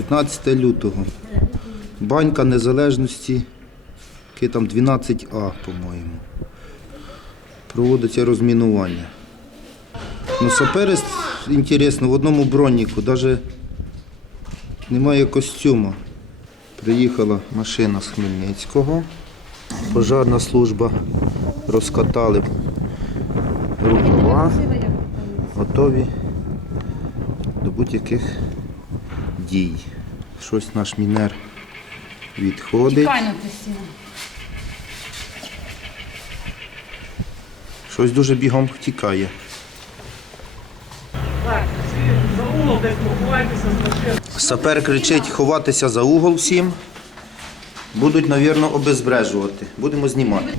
15 лютого. Банька Незалежності, яке там 12А, по-моєму. Проводиться розмінування. Ну, сапери, інтересно, в одному броніку, навіть немає костюму. Приїхала машина з Хмельницького. Пожарна служба розкатали рукава, готові до будь-яких дій. Щось наш мінер відходить. Тікай на постійно. Щось дуже бігом втікає. За угол. Сапер кричить ховатися за угол всім. Будуть, мабуть, обезбрежувати. Будемо знімати.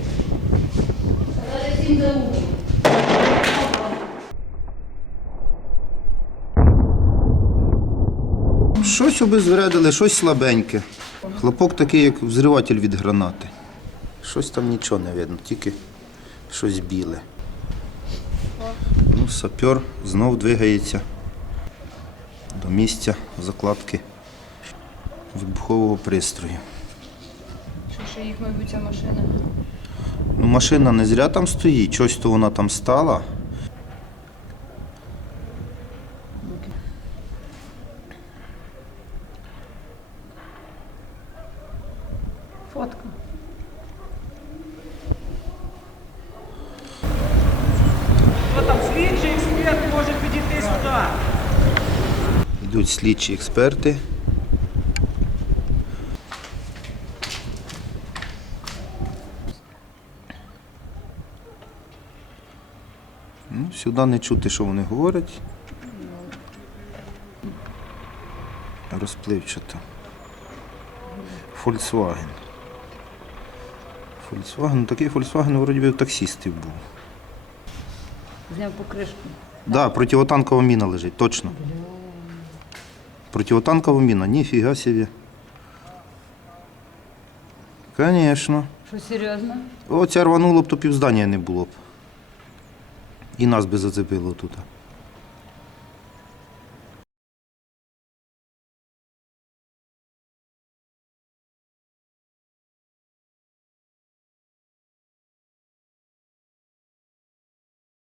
Щось обезвредили, щось слабеньке. Хлопок такий, як взриватель від гранати. Щось там нічого не видно, тільки щось біле. Ну, сапер знов двигається до місця закладки вибухового пристрою. Що ще їх, мабуть, ця машина. Ну, машина не зря там стоїть, щось то вона там стала. Фотка. Хто там слідчий експерт може підійти сюди. Йдуть слідчі експерти. Ну, сюди не чути, що вони говорять. Розпливчато. Volkswagen. Volkswagen, ну такий Volkswagen вроді би в таксістів був. Зняв покришку. Да, противотанкова міна лежить, точно. Противотанкова міна, ніфіга собі. Звісно. Що серйозно? Оця рвануло б, то півздання не було б. І нас би зацепило тут.